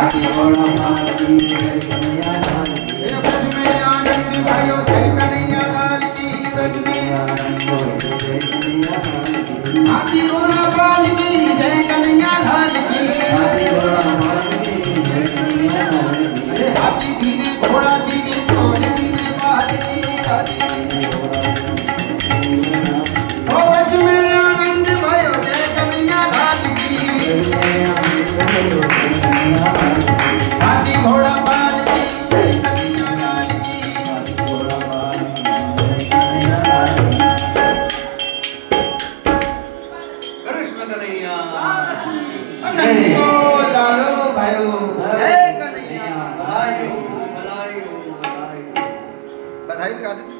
हाथी घोड़ा पाल की जय कन्हैया लाल की। ब्रज में आनंद भयो जय कन्हैया लाल की। ब्रज में आनंद भयो जय कन्हैया लाल की। हाथी घोड़ा पाल की जय कन्हैया लाल की। हाथी घोड़ा पाल की जय कन्हैया लाल की। हाथी धीरे घोड़ा धीरे चोर धीरे पाल की। हाथी हाथी घोड़ा ओ ब्रज में आनंद भयो जय कन्हैया लाल की। हाथी घोड़ा पाल की जय कन्हैया लाल की। हाथी घोड़ा पाल की जय कन्हैया लाल की। कृष्ण कन्हैया नंद को लालो भयो जय कन्हैया। बधाई हो, बधाई हो, बधाई हो। बधाई भी गा देते।